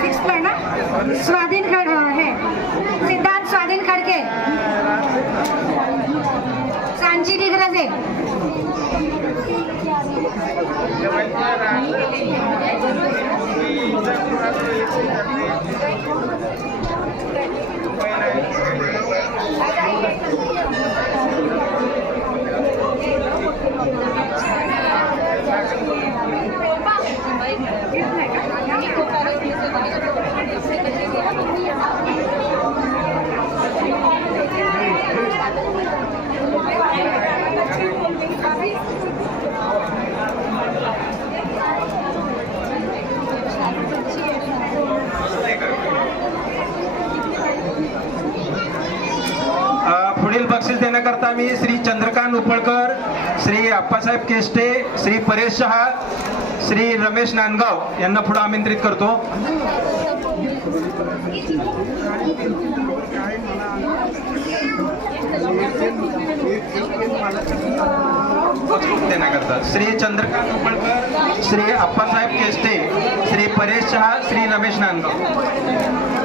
Six पर ना स्वाधीन खड है सिद्धार्थ स्वाधीन खडके सांची डिग्रजे पुढील बक्षीस देण्याकरता मी श्री चंद्रकांत उपळकर, श्री अप्पासाहेब केष्टे, श्री परेश शहा, श्री रमेश नांदगाव यांना पुढे आमंत्रित करतो. देण्याकरता श्री चंद्रकांत उपळकर, श्री अप्पासाहेब केष्टे, श्री परेश शहा, श्री रमेश नांदगाव.